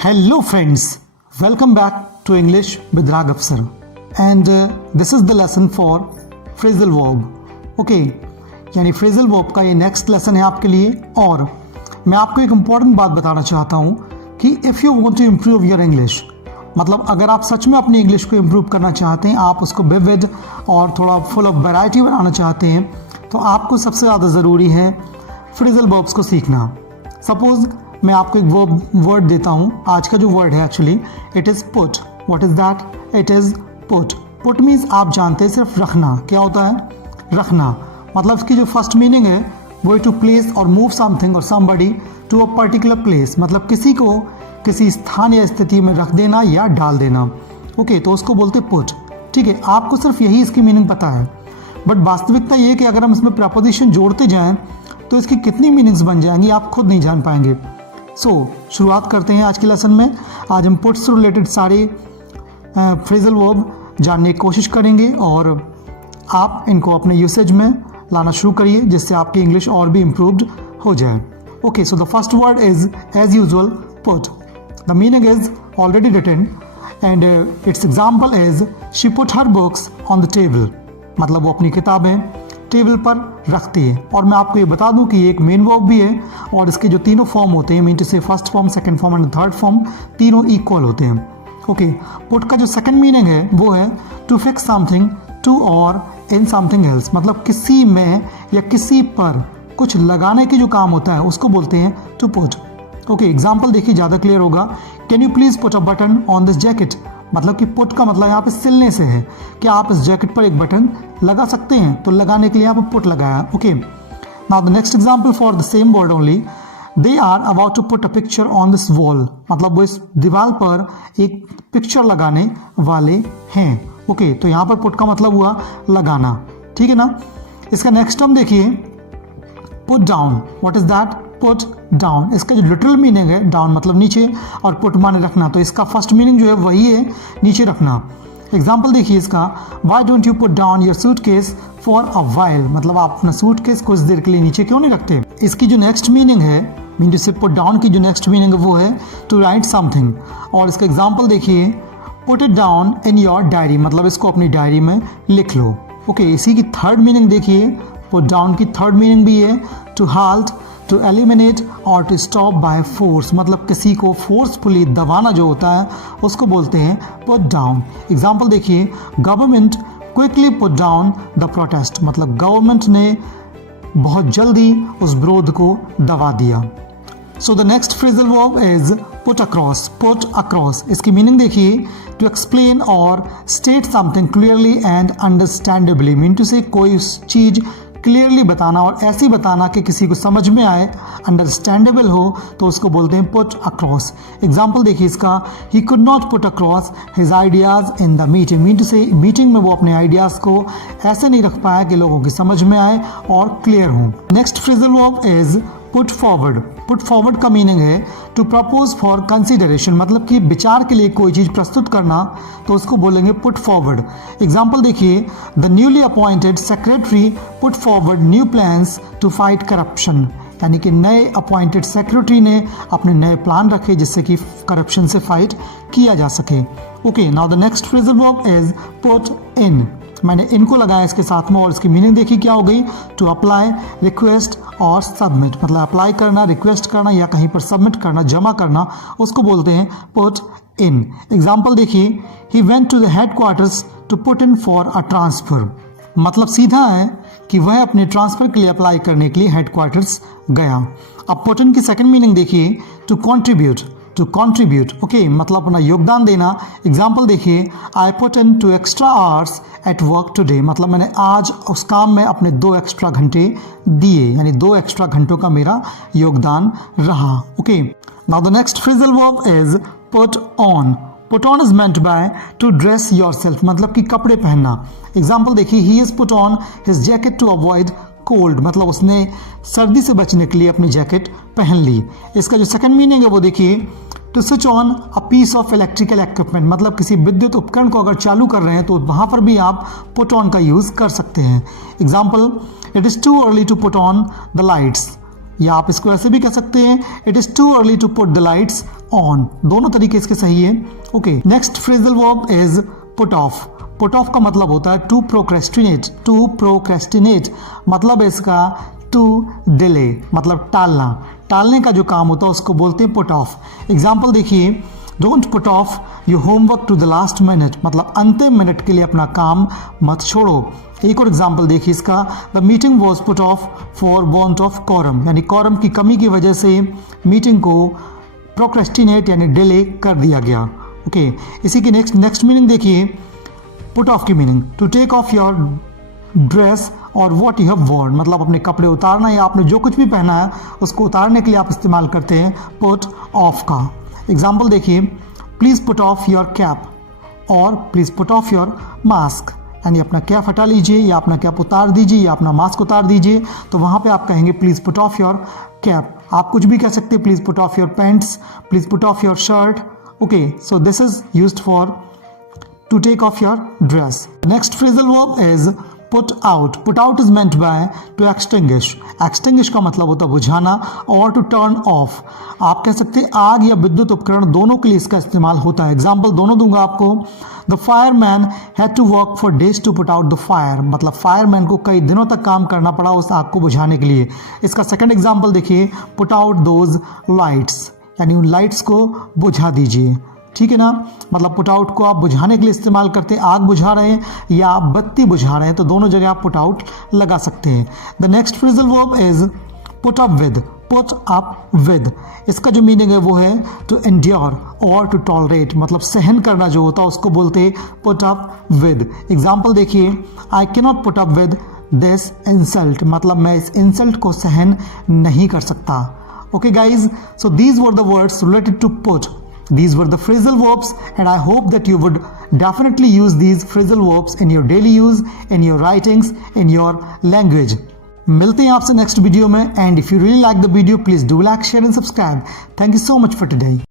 Hello friends, welcome back to English with Raghav sir. And this is the lesson for phrasal verb. Okay, यानी phrasal verb का ये next lesson है आपके लिए। और मैं आपको एक important बात बताना चाहता हूँ कि if you want to improve your English, मतलब अगर आप सच में अपनी इंग्लिश को इम्प्रूव करना चाहते हैं, आप उसको विविड और थोड़ा फुल ऑफ वैरायटी बनाना चाहते हैं, तो आपको सबसे ज़्यादा ज़रूरी है फ्रेजल वर्ब्स को सीखना। सपोज मैं आपको एक वर्ड देता हूँ। आज का जो वर्ड है actually it is put. What is that? It is put. Put means आप जानते हैं सिर्फ रखना। क्या होता है? रखना। मतलब इसकी जो फर्स्ट मीनिंग है वो टू प्लेस और मूव समथिंग और somebody to a particular place, मतलब किसी को किसी स्थान या स्थिति में रख देना या डाल देना। ओके, तो उसको बोलते पुट। ठीक है, आपको सिर्फ यही इसकी मीनिंग पता है, बट वास्तविकता ये है कि अगर हम इसमें प्रपोजिशन जोड़ते जाएं तो इसकी कितनी मीनिंग्स बन जाएंगी आप खुद नहीं जान पाएंगे। शुरुआत करते हैं आज के लेसन में। आज हम पुट्स से रिलेटेड सारे फ्रेजल वर्ब जानने की कोशिश करेंगे और आप इनको अपने यूसेज में लाना शुरू करिए, जिससे आपकी इंग्लिश और भी इम्प्रूव्ड हो जाए। Okay, so the first word is as usual put. The meaning is already written and its example is she put her books on the table. मतलब वो अपनी किताबें टेबल पर रखती है। और मैं आपको ये बता दूं कि ये एक मेन वर्ब भी है और इसके जो तीनों फॉर्म होते हैं, मीन टू से first form, second form and third form, तीनों इक्वल होते हैं। ओके, पुट का जो सेकंड मीनिंग है वो है टू फिक्स समथिंग टू और इन समथिंग एल्स। मतलब किसी में या किसी पर कुछ लगाने की जो काम होता है उसको बोलते हैं टू पुट। ओके, एग्जाम्पल देखिए, ज़्यादा क्लियर होगा। Can you please put a button on this jacket. मतलब कि पुट का मतलब यहाँ पे सिलने से है कि आप इस जैकेट पर एक बटन लगा सकते हैं, तो लगाने के लिए यहाँ पे पुट लगाया। Okay, now the next example for the same word only, they are about to put a picture on this wall. मतलब वो इस दीवार पर एक पिक्चर लगाने वाले हैं। ओके, तो यहाँ पर पुट का मतलब हुआ लगाना। ठीक है ना। इसका नेक्स्ट टर्म देखिए, put down. What is that? Put down. इसका जो लिटरल मीनिंग है, डाउन मतलब नीचे और पुट माने रखना, तो इसका फर्स्ट मीनिंग जो है वही है नीचे रखना। एग्जाम्पल देखिए इसका, why don't you put down your suitcase for a while. मतलब आप अपना सूटकेस कुछ देर के लिए नीचे क्यों नहीं रखते। इसकी जो नेक्स्ट मीनिंग है, मीन टू से पुट डाउन की जो नेक्स्ट मीनिंग है वो है टू राइट समथिंग। और इसका एग्जाम्पल देखिए, put it down in your diary. मतलब इसको अपनी डायरी में लिख लो। ओके, इसी की थर्ड मीनिंग देखिए, पुट डाउन की थर्ड मीनिंग भी है टू हाल्ट, टू एलिमिनेट और टू स्टॉप बाय फोर्स। मतलब किसी को फोर्सफुली दबाना जो होता है उसको बोलते हैं पुट डाउन। एग्जाम्पल देखिए, government quickly put down the protest. मतलब गवर्नमेंट ने बहुत जल्दी उस विरोध को दबा दिया। So the next phrasal verb is put across. Put across, इसकी मीनिंग देखिए, टू एक्सप्लेन और state something clearly and understandably. Mean to say कोई चीज़ क्लियरली बताना और ऐसी बताना कि किसी को समझ में आए, अंडरस्टैंडेबल हो, तो उसको बोलते हैं पुट अक्रॉस। एग्जाम्पल देखिए इसका, he could not put across his ideas in the meeting. Mean to say meeting में वो अपने आइडियाज़ को ऐसे नहीं रख पाया कि लोगों की समझ में आए और क्लियर हो। Next phrasal verb is put forward. Put forward का मीनिंग है टू प्रपोज फॉर कंसिडरेशन। मतलब कि विचार के लिए कोई चीज़ प्रस्तुत करना, तो उसको बोलेंगे पुट फॉरवर्ड। एग्जाम्पल देखिए, the newly appointed secretary put forward new plans to fight corruption. यानी कि नए अपॉइंटेड सेक्रेटरी ने अपने नए प्लान रखे जिससे कि करप्शन से फाइट किया जा सके। Okay, now the next phrasal verb is put in. मैंने इनको लगाया इसके साथ में और इसकी मीनिंग देखी क्या हो गई, टू अप्लाई, रिक्वेस्ट और सबमिट। मतलब अप्लाई करना, रिक्वेस्ट करना या कहीं पर सबमिट करना, जमा करना, उसको बोलते हैं पुट इन। एग्जाम्पल देखिए, he went to the headquarters to put in for a transfer. मतलब सीधा है कि वह अपने ट्रांसफर के लिए अप्लाई करने के लिए हेडक्वार्टर्स गया। अब पुट इन की सेकंड मीनिंग देखिए, to contribute. To contribute, okay, मतलब अपना योगदान देना। एग्जाम्पल देखिए, I put in 2 extra hours at work today. मतलब मैंने आज उस काम में अपने 2 एक्स्ट्रा घंटे दिए, यानी 2 एक्स्ट्रा घंटों का मेरा योगदान रहा। Okay, now the next phrasal verb is put on. Put on is meant by to dress yourself. मतलब कि कपड़े पहनना। एग्जाम्पल देखिए, he is put on his jacket to avoid cold. मतलब उसने सर्दी से बचने के लिए अपनी जैकेट पहन ली। इसका जो सेकंड मीनिंग है वो देखिए, to switch on a piece of electrical equipment. मतलब किसी विद्युत उपकरण को अगर चालू कर रहे हैं तो वहाँ पर भी आप पुट ऑन का यूज़ कर सकते हैं। Example, it is too early to put on the lights. या आप इसको ऐसे भी कह सकते हैं it is too early to put the lights on. दोनों तरीके इसके सही है। Okay, next phrasal verb is put off. Put off का मतलब होता है टू प्रोक्रेस्टिनेट। टू प्रोक्रेस्टिनेट मतलब है इसका टू डिले, मतलब टालना। टालने का जो काम होता है उसको बोलते हैं पुट ऑफ। एग्जाम्पल देखिए, don't put off your homework to the last minute, मतलब अंतिम मिनट के लिए अपना काम मत छोड़ो। एक और एग्जाम्पल देखिए इसका, the meeting was put off for want of quorum, यानी कोरम की कमी की वजह से मीटिंग को प्रोक्रेस्टिनेट यानी डिले कर दिया गया। ओके, इसी की नेक्स्ट मीनिंग देखिए, पुट ऑफ की meaning to take off your dress और वॉट यू हैव वॉर्न, मतलब अपने कपड़े उतारना या आपने जो कुछ भी पहना है उसको उतारने के लिए आप इस्तेमाल करते हैं पुट ऑफ का। एग्जाम्पल देखिए, please put off your cap और please put off your mask, यानी अपना कैप हटा लीजिए या अपना कैप उतार दीजिए या अपना मास्क उतार दीजिए, तो वहाँ पे आप कहेंगे please put off your cap. आप कुछ भी कह सकते हैं, please put off your pants, please put off your shirt. Okay, so this is used for to take off your dress. Next phrasal verb is put out. Put out is meant by to extinguish. Extinguish का मतलब होता है बुझाना और to turn off. आप कह सकते हैं आग या विद्युत उपकरण दोनों के लिए इसका इस्तेमाल होता है। एग्जाम्पल दोनों दूंगा आपको। The fireman had to work for days to put out the fire. मतलब फायरमैन को कई दिनों तक काम करना पड़ा उस आग को बुझाने के लिए। इसका सेकंड एग्जाम्पल देखिए, put out those lights, यानी उन लाइट्स को बुझा दीजिए। ठीक है ना, मतलब पुट आउट को आप बुझाने के लिए इस्तेमाल करते हैं, आग बुझा रहे हैं या आप बत्ती बुझा रहे हैं, तो दोनों जगह आप पुट आउट लगा सकते हैं। The next phrasal verb is put up with. Put up with, इसका जो मीनिंग है वो है टू एंड्योर और टू टॉलरेट, मतलब सहन करना जो होता है उसको बोलते हैं पुट अप विद। एग्जाम्पल देखिए, I can not put up with this insult, मतलब मैं इस इंसल्ट को सहन नहीं कर सकता। Okay guys, so these were the words related to put. These were the phrasal verbs, and I hope that you would definitely use these phrasal verbs in your daily use, in your writings, in your language. मिलते हैं आपसे next video में, and if you really like the video, please do like, share and subscribe. Thank you so much for today.